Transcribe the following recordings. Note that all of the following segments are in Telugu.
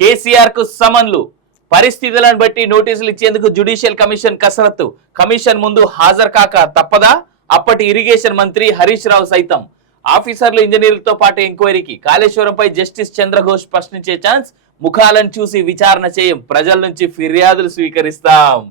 కేసీఆర్ కు సమన్లు, పరిస్థితులను బట్టి నోటీసులు ఇచ్చేందుకు జ్యుడిషియల్ కమిషన్ కసరత్తు. కమిషన్ ముందు హాజరు కాక తప్పదా? అప్పటి ఇరిగేషన్ మంత్రి హరీష్ రావు సైతం. ఆఫీసర్లు, ఇంజనీర్లతో పాటు ఎంక్వైరీకి. కాళేశ్వరంపై జస్టిస్ చంద్రఘోష్ ప్రశ్నించే ఛాన్స్. ముఖాలను చూసి విచారణ చేయం, ప్రజల నుంచి ఫిర్యాదులు స్వీకరిస్తాం.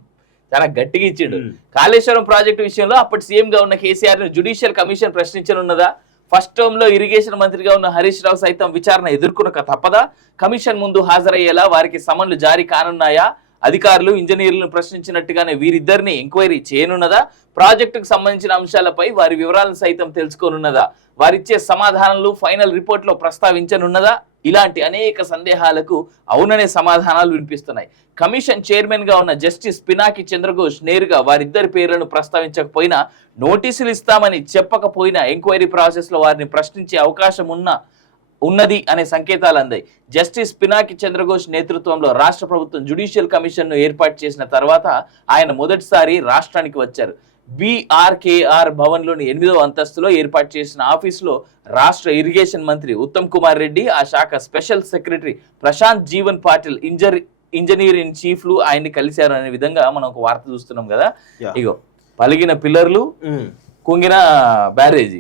చాలా గట్టిగా ఇచ్చిండు. కాళేశ్వరం ప్రాజెక్టు విషయంలో అప్పటి సీఎంగా ఉన్న కేసీఆర్ ను జ్యుడిషియల్ కమిషన్ ప్రశ్నించనున్నదా? ఫస్ట్ టర్మ్ లో ఇరిగేషన్ మంత్రిగా ఉన్న హరీష్ రావు సైతం విచారణ ఎదుర్కొనక తప్పదా? కమిషన్ ముందు హాజరయ్యేలా వారికి సమన్లు జారీ కానున్నాయా? అధికారులు, ఇంజనీర్లను ప్రశ్నించినట్టుగానే వీరిద్దరిని ఎంక్వైరీ చేయనున్నదా? ప్రాజెక్టుకు సంబంధించిన అంశాలపై వారి వివరాలను సైతం తెలుసుకోనున్నదా? వారిచ్చే సమాధానాలు ఫైనల్ రిపోర్ట్ లో ప్రస్తావించనున్నదా? ఇలాంటి అనేక సందేహాలకు అవుననే సమాధానాలు వినిపిస్తున్నాయి. కమిషన్ చైర్మన్ గా ఉన్న జస్టిస్ పినాకి చంద్రఘోష్ నేరుగా వారిద్దరి పేర్లను ప్రస్తావించకపోయినా, నోటీసులు ఇస్తామని చెప్పకపోయినా ఎంక్వైరీ ప్రాసెస్ లో వారిని ప్రశ్నించే అవకాశం ఉన్నది అనే సంకేతాలు అందాయి. జస్టిస్ పినాకి చంద్రఘోష్ నేతృత్వంలో రాష్ట్ర ప్రభుత్వం జ్యుడిషియల్ కమిషన్ ను ఏర్పాటు చేసిన తర్వాత ఆయన మొదటిసారి రాష్ట్రానికి వచ్చారు. BRKR భవన్ లోని 8వ అంతస్తులో ఏర్పాటు చేసిన ఆఫీసులో రాష్ట్ర ఇరిగేషన్ మంత్రి ఉత్తమ్ కుమార్ రెడ్డి, ఆ శాఖ special secretary Prashant Jeevan Patil, engineer in చీఫ్లు ఆయన్ని కలిశారు అనే విధంగా మనం ఒక వార్త చూస్తున్నాం కదా. ఇగో పలిగిన పిల్లర్లు, కుంగిన బ్యారేజీ.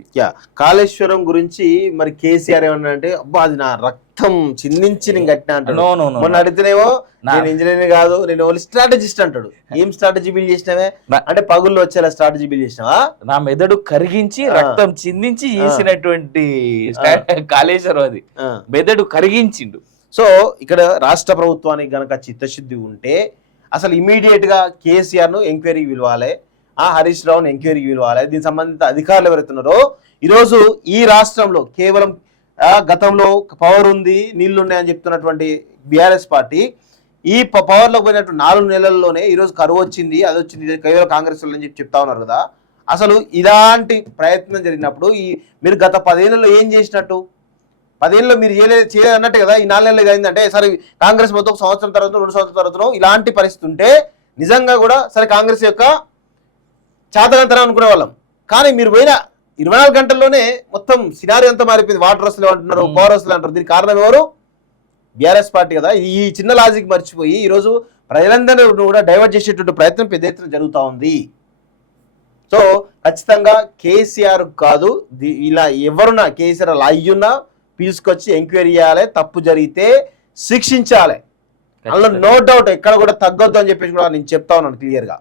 కాళేశ్వరం గురించి మరి కేసీఆర్ ఏమన్నా అంటే, అబ్బా అది నా రక్తం చిందించి నేను కట్టినా అంటాడు. మొన్న అడిగితేనేమో నేను ఇంజనీర్ కాదు, నేను ఓన్లీ స్ట్రాటజిస్ట్ అంటాడు. ఏం స్ట్రాటజీ బిల్డ్ చేసినావే అంటే పగుల్లో వచ్చేలా స్ట్రాటజీ బిల్డ్ చేసినావా? నా మెదడు కరిగించి రక్తం చిందించి చేసినటువంటి కాళేశ్వరం అది మెదడు కరిగించిండు. సో ఇక్కడ రాష్ట్ర ప్రభుత్వానికి గనక చిత్తశుద్ధి ఉంటే అసలు ఇమీడియట్ గా కేసీఆర్ ను ఎంక్వైరీకి పిలవాలి, హరీష్ రావును ఎంక్వైరీకి పిలవాలి. దీనికి సంబంధిత అధికారులు ఎవరైతున్నారో ఈరోజు ఈ రాష్ట్రంలో కేవలం గతంలో పవర్ ఉంది, నీళ్లు ఉన్నాయని చెప్తున్నటువంటి బీఆర్ఎస్ పార్టీ ఈ పవర్లో పోయినట్టు 4 నెలల్లోనే ఈరోజు కరువు వచ్చింది, అది వచ్చింది, కేవలం కాంగ్రెస్ అని చెప్తా ఉన్నారు కదా. అసలు ఇలాంటి ప్రయత్నం జరిగినప్పుడు మీరు గత 10 ఏళ్లలో ఏం చేసినట్టు? 10 ఏళ్ళలో మీరు చేయలేదు అన్నట్టు కదా. ఈ 4 నెలలు అయిందంటే సరే కాంగ్రెస్ మొత్తం 1 సంవత్సరం తర్వాత 2 సంవత్సరాల తర్వాత ఇలాంటి పరిస్థితి ఉంటే నిజంగా కూడా సరే కాంగ్రెస్ యొక్క చేతగంతరం అనుకునే వాళ్ళం. కానీ మీరు పోయిన 24 గంటల్లోనే మొత్తం సినారీ అంతా మారిపోయింది. వాటర్ వస్తులు అంటున్నారు, పవర్ వస్తులు అంటారు. దీనికి కారణం ఎవరు? బీఆర్ఎస్ పార్టీ కదా. ఈ చిన్న లాజిక్ మర్చిపోయి ఈరోజు ప్రజలందరూ కూడా డైవర్ట్ చేసేటువంటి ప్రయత్నం పెద్ద ఎత్తున జరుగుతూ ఉంది. సో ఖచ్చితంగా కేసీఆర్ కాదు, ఇలా ఎవరున్నా కేసీఆర్ అలా అయ్యున్నా తీసుకొచ్చి ఎంక్వైరీ చేయాలి, తప్పు జరిగితే శిక్షించాలి. అందులో నో డౌట్ ఎక్కడ కూడా తగ్గొద్దు అని చెప్పేసి కూడా నేను చెప్తా ఉన్నాను క్లియర్గా.